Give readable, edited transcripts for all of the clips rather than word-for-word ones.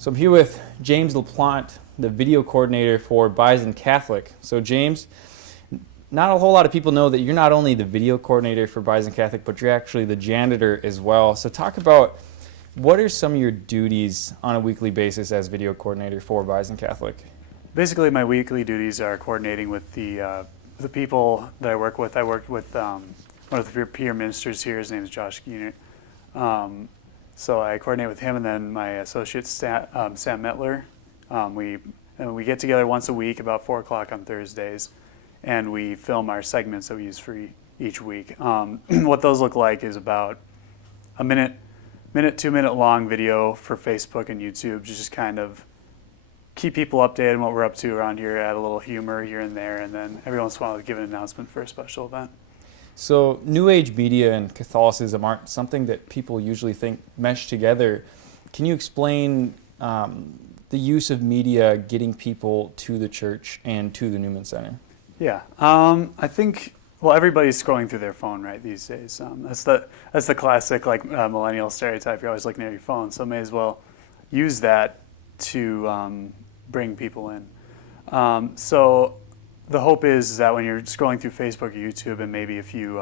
So I'm here with James LaPlante, the video coordinator for Bison Catholic. So James, not a whole lot of people know that you're not only the video coordinator for Bison Catholic, but you're actually the janitor as well. So talk about what are some of your duties on a weekly basis as video coordinator for Bison Catholic? Basically, my weekly duties are coordinating with the people that I work with. I work with one of the peer ministers here. His name is Josh Geenert. So I coordinate with him, and then my associate Sam Metler. We get together once a week, about 4 o'clock on Thursdays, and we film our segments that we use for each week. What those look like is about a minute, 2 minute long video for Facebook and YouTube, to just kind of keep people updated on what we're up to around here, add a little humor here and there, and then every once in a while give an announcement for a special event. So New Age media and Catholicism aren't something that people usually think mesh together. Can you explain the use of media getting people to the church and to the Newman Center? Yeah, I think, well, everybody's scrolling through their phone, right, these days. That's the classic, millennial stereotype. You're always looking at your phone, so may as well use that to bring people in. So the hope is that when you're scrolling through Facebook or YouTube, and maybe if you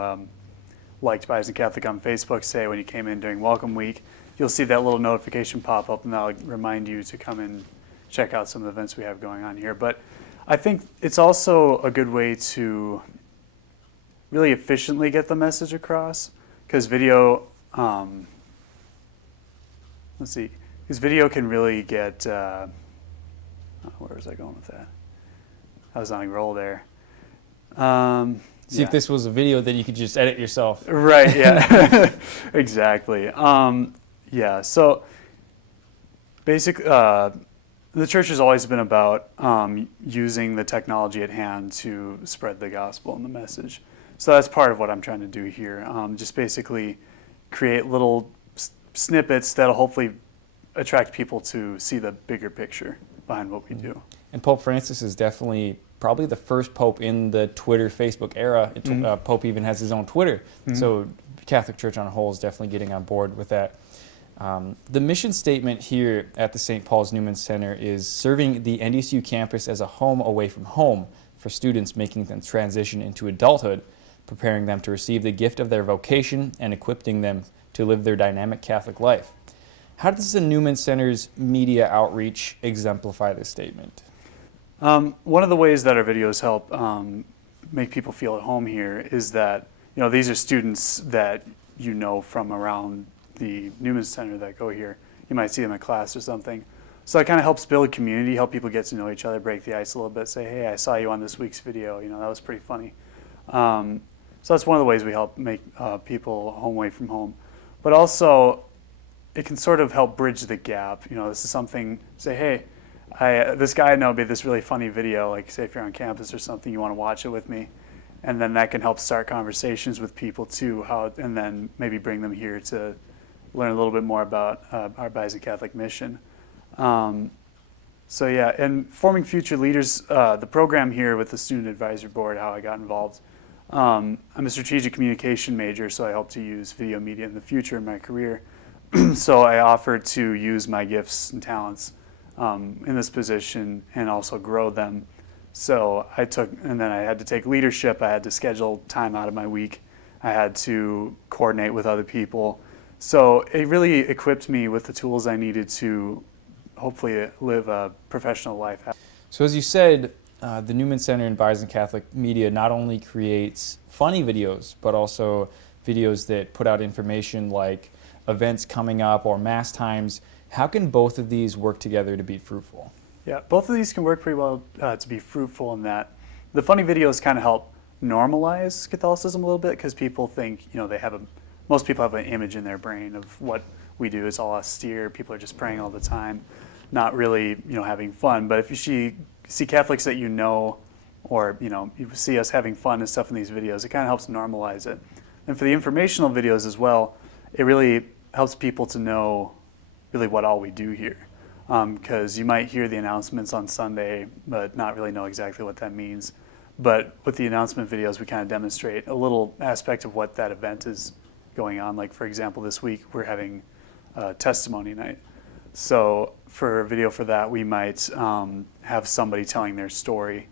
liked Bison Catholic on Facebook, say when you came in during Welcome Week, you'll see that little notification pop up, and that'll remind you to come and check out some of the events we have going on here. But I think it's also a good way to really efficiently get the message across, because video, video can really get, where was I going with that? I was on a roll there. See, if this was a video, then you could just edit yourself. Right, yeah, exactly. Yeah, so basically, the church has always been about using the technology at hand to spread the gospel and the message. So that's part of what I'm trying to do here. Just basically create little snippets that'll hopefully attract people to see the bigger picture behind what we do. And Pope Francis is definitely probably the first pope in the Twitter, Facebook era. Pope even has his own Twitter. So Catholic Church on a whole is definitely getting on board with that. The mission statement here at the St. Paul's Newman Center is serving the NDSU campus as a home away from home for students making the transition into adulthood, preparing them to receive the gift of their vocation and equipping them to live their dynamic Catholic life. How does the Newman Center's media outreach exemplify this statement? One of the ways that our videos help make people feel at home here is that, these are students that you know from around the Newman Center that go here. You might see them in class or something. So it kind of helps build community, help people get to know each other, break the ice a little bit, say, hey, I saw you on this week's video, that was pretty funny. So that's one of the ways we help make people home away from home. But also, it can sort of help bridge the gap. This is something, say, hey, this guy I know made this really funny video, like say if you're on campus or something, you want to watch it with me. And then that can help start conversations with people too, and then maybe bring them here to learn a little bit more about our Bison Catholic mission. So yeah, and forming future leaders, the program here with the Student Advisory Board, how I got involved. I'm a strategic communication major, so I hope to use video media in the future in my career. So I offered to use my gifts and talents in this position and also grow them. So and then I had to take leadership. I had to schedule time out of my week. I had to coordinate with other people. So it really equipped me with the tools I needed to hopefully live a professional life. So as you said, the Newman Center and Bison Catholic Media not only creates funny videos, but also videos that put out information like events coming up or mass times. How can both of these work together to be fruitful? Yeah, both of these can work pretty well to be fruitful in that the funny videos kind of help normalize Catholicism a little bit, because people think, most people have an image in their brain of what we do. It's all austere. People are just praying all the time, not really, having fun. But if you see Catholics that or, you see us having fun and stuff in these videos, it kind of helps normalize it. And for the informational videos as well, it really helps people to know really what all we do here. Because you might hear the announcements on Sunday, but not really know exactly what that means. But with the announcement videos, we kind of demonstrate a little aspect of what that event is going on. Like, for example, this week we're having testimony night. So for a video for that, we might have somebody telling their story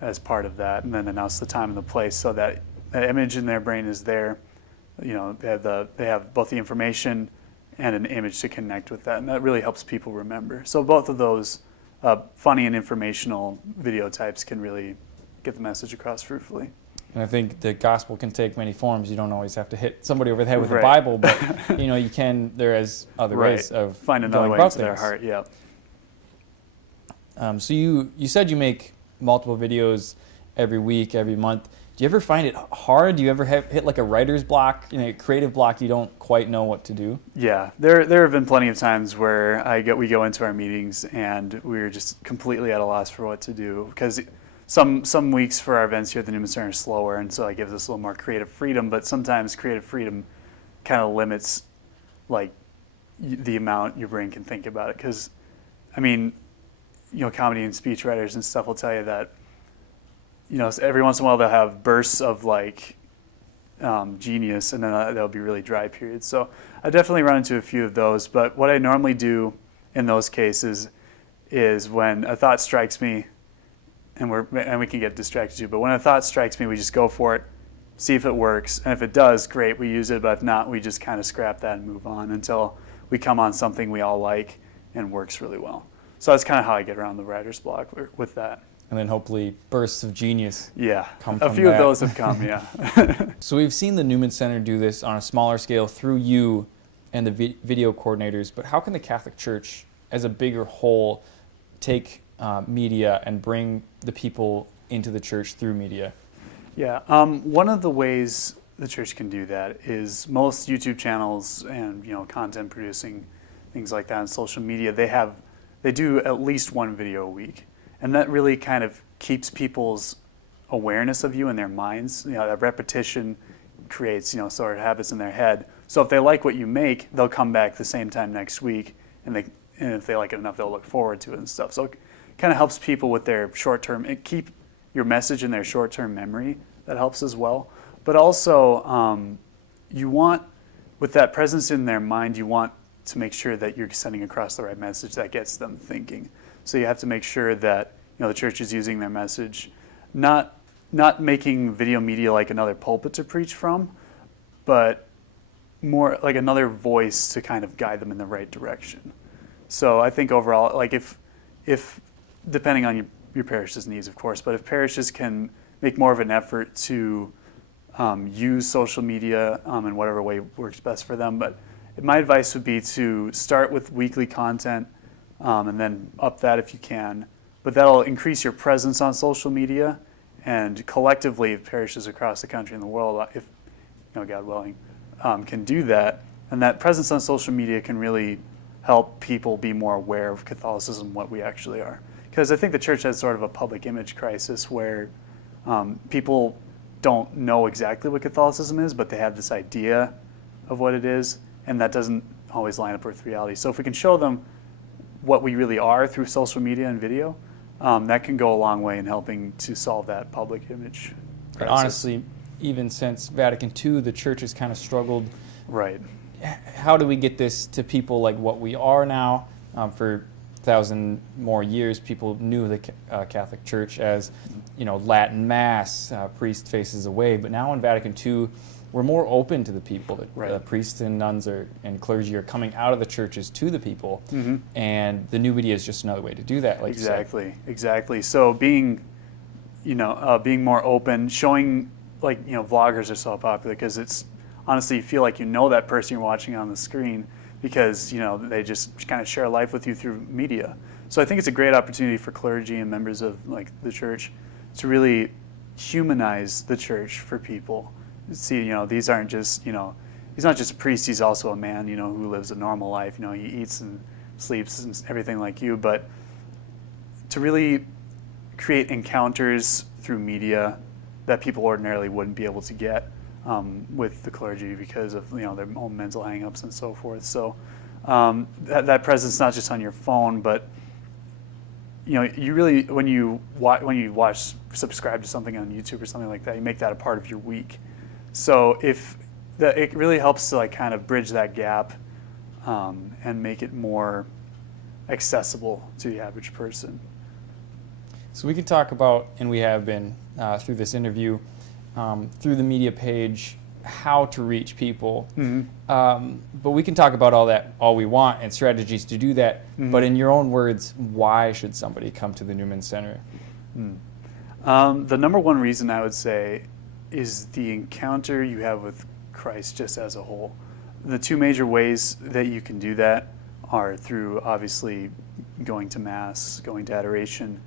as part of that, and then announce the time and the place so that that image in their brain is there. They have both the information and an image to connect with that, and that really helps people remember. So both of those funny and informational video types can really get the message across fruitfully. And I think the gospel can take many forms. You don't always have to hit somebody over the head with Right. the Bible, but you can. There is other Right. ways of Find another going way about into their things. heart. Yeah. So you said you make multiple videos every week, every month. Do you ever find it hard? Do you ever hit like a writer's block, creative block? You don't quite know what to do. Yeah, there have been plenty of times where we go into our meetings and we're just completely at a loss for what to do, because some weeks for our events here at the Newman Center are slower, and so it gives us a little more creative freedom. But sometimes creative freedom kind of limits like the amount your brain can think about it. Because I mean, comedy and speech writers and stuff will tell you that every once in a while they'll have bursts of like genius, and then there'll be really dry periods. So I definitely run into a few of those. But what I normally do in those cases is when a thought strikes me, and we can get distracted too, but when a thought strikes me, we just go for it, see if it works, and if it does, great, we use it. But if not, we just kind of scrap that and move on until we come on something we all like and works really well. So that's kind of how I get around the writer's block with that. And then hopefully bursts of genius. Yeah, come a from few that. of those have come, yeah. So we've seen the Newman Center do this on a smaller scale through you and the video coordinators, but how can the Catholic Church as a bigger whole take media and bring the people into the church through media? Yeah, one of the ways the church can do that is most YouTube channels and content producing things like that on social media, they do at least one video a week, and that really kind of keeps people's awareness of you in their minds. That repetition creates sort of habits in their head. So if they like what you make, they'll come back the same time next week, and if they like it enough, they'll look forward to it and stuff. So it kind of helps people with their short-term, keep your message in their short-term memory. That helps as well. But also, you want, with that presence in their mind, you want to make sure that you're sending across the right message that gets them thinking. So you have to make sure that the church is using their message, not making video media like another pulpit to preach from, but more like another voice to kind of guide them in the right direction. So I think overall, like if depending on your parish's needs, of course, but if parishes can make more of an effort to use social media in whatever way works best for them. But my advice would be to start with weekly content and then up that if you can. But that'll increase your presence on social media, and collectively, if parishes across the country and the world, if God willing, can do that, and that presence on social media can really help people be more aware of Catholicism, what we actually are. Because I think the church has sort of a public image crisis where people don't know exactly what Catholicism is, but they have this idea of what it is, and that doesn't always line up with reality. So if we can show them what we really are through social media and video, that can go a long way in helping to solve that public image crisis. And honestly, even since Vatican II, the church has kind of struggled. Right. How do we get this to people like what we are now? For 1,000 more years, people knew the Catholic Church as, Latin Mass, priest faces away. But now in Vatican II, we're more open to the people. The priests and nuns and clergy are coming out of the churches to the people, and the new media is just another way to do that. Like Exactly. So being more open, showing vloggers are so popular because it's honestly you feel like that person you're watching on the screen because they just kind of share life with you through media. So I think it's a great opportunity for clergy and members of the church to really humanize the church for people. See, these aren't just, he's not just a priest, he's also a man, who lives a normal life. He eats and sleeps and everything like you. But to really create encounters through media that people ordinarily wouldn't be able to get with the clergy because of, their own mental hang-ups and so forth. So that presence, not just on your phone, but you really, when you watch, subscribe to something on YouTube or something like that, you make that a part of your week. So it really helps to kind of bridge that gap and make it more accessible to the average person. So we can talk about, and we have been through this interview, through the media page, how to reach people. But we can talk about all we want and strategies to do that. But in your own words, why should somebody come to the Newman Center? The number one reason I would say is the encounter you have with Christ just as a whole. The two major ways that you can do that are through obviously going to Mass, going to adoration,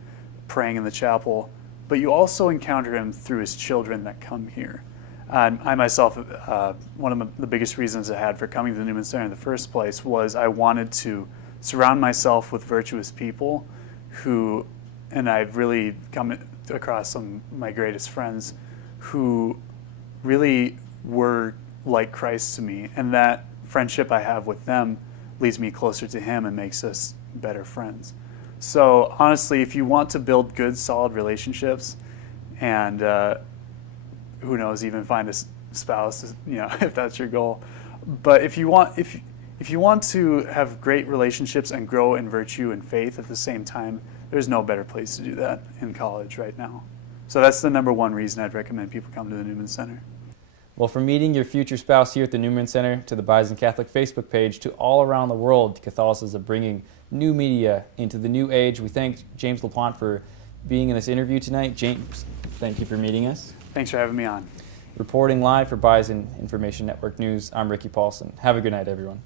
praying in the chapel, but you also encounter him through his children that come here. I myself, one of the biggest reasons I had for coming to the Newman Center in the first place was I wanted to surround myself with virtuous people who, and I've really come across some of my greatest friends who really were like Christ to me, and that friendship I have with them leads me closer to him and makes us better friends. So honestly, if you want to build good, solid relationships, and who knows, even find a spouse, if that's your goal. But if you want to have great relationships and grow in virtue and faith at the same time, there's no better place to do that in college right now. So that's the number one reason I'd recommend people come to the Newman Center. Well, from meeting your future spouse here at the Newman Center to the Bison Catholic Facebook page to all around the world, Catholicism bringing new media into the new age. We thank James LaPlante for being in this interview tonight. James, thank you for meeting us. Thanks for having me on. Reporting live for Bison Information Network News, I'm Ricky Paulson. Have a good night, everyone.